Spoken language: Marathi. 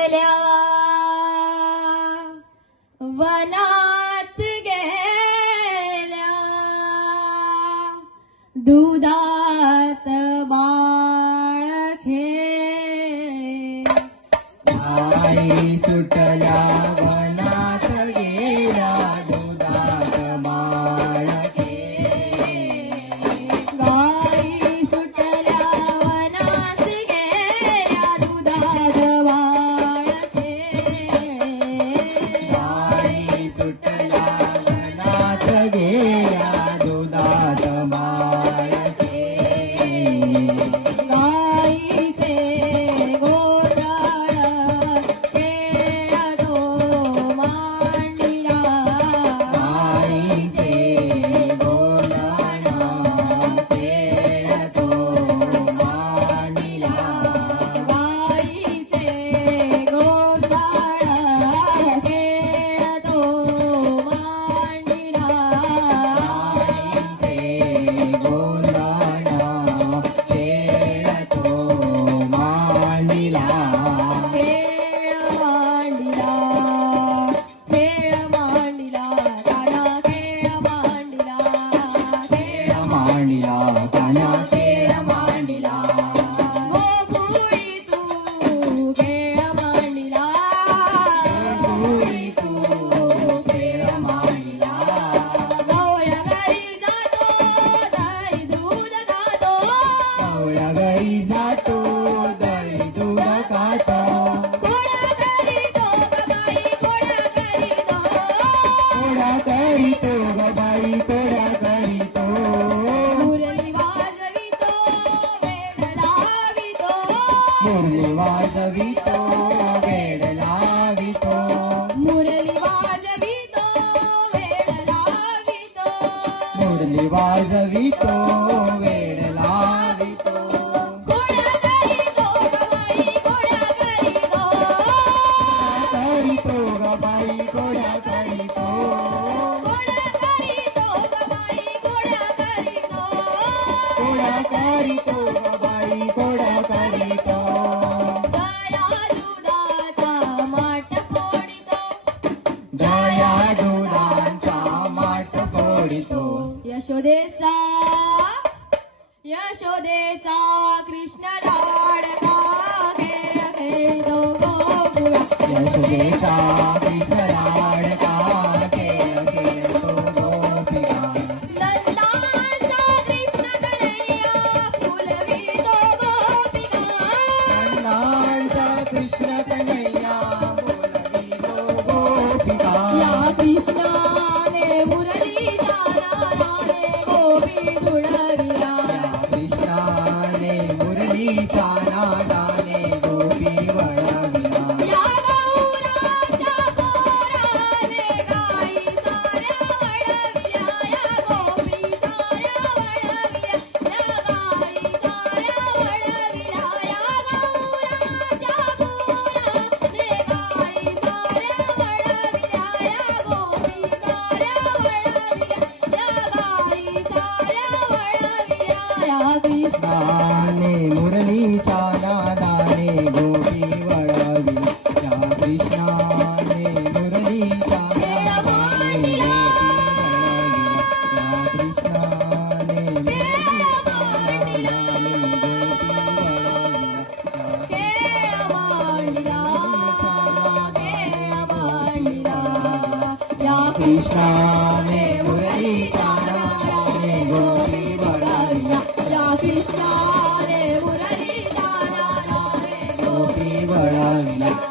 सुटल्या वनात गेल्या दुधात बाळ खेळे गाई सुटल्या वनात गेल्या दुधात बाळ खेळे गाई सुटल्या वनात गेल्या दुधात बाळ खेळे गाई सुटल्या वनात गेल्या दुधात बाळ खेळे गाईचे गोंधळ खेळतो मांडीला गाईचे गोंधळ खेळतो मांडीला गाईचे गोंधळ खेळतो मांडीला गाईचे गोंधळ खेळतो मांडीला खेळ मांडीला खेळ मांडीला काना खेळ मांडीला खेळ मांडीला कान्हा खेळ मांडीला गोकुळी तू खेळ मांडीला गोकुळी तू खेळ मांडीला गवळ्या घरी जातो दही दूध खातो गवळ्या घरी जातो दही दूध खातो घोडा करीतो ग बाई घोडा करीतो कोडा करीतो ग बाई कोडा करीतो मुरली वाजवितो वेड लावितो मुरली वाजवितो वेड लावितो मुरली वाजवितो वेड लावितो मुरली वाजवितो वेड लावितो घोडा करीतो ग बाई घोडा करीतो करीतो ग बाई कोडा करीतो घोडा करीतो ग बाई घोडा करीतो कोडा करीतो ग बाई कोडा करीतो दया दुधाचा माठ फोडितो दया दुधांचा माठ फोडितो यशोदेचा कृष्ण लाडका खेळ खेळतो गोकुळा यशोदेचा कृष्ण लाडका खेळ खेळतो गोपिका नंदाचा कृष्ण कन्हैया फुलवितो गोपिका नंदांचा कृष्ण कन्हैया बोलवितो गोपिका या कृष्णाने मुरलीच्या नादाने गोपी दुडविला कृष्णाने मुरलीच्या नादाने गोपी वळविला या गौराच्या पोराने गाई साऱ्या वळविल्या या गोपी साऱ्या वळविल्या या गाई साऱ्या वळविल्या या गौराच्या पोराने गाई साऱ्या वळविल्या या गोपी साऱ्या वळविल्या या गाई साऱ्या वळविल्या या कृष्ण कृष्णाने मुरलीच्या नादाने गोपी वळविला या कृष्णाने मुरलीच्या नादाने गोपी वळविला या कृष्णाने मुरलीच्या नादाने गोपी वळविला खेळ मांडला खेळ मांडला या कृष्णाने मुरलीच्या नादाने गोपी वळविला या कृष्णाने मुरलीच्या नादाने गोपी वळविला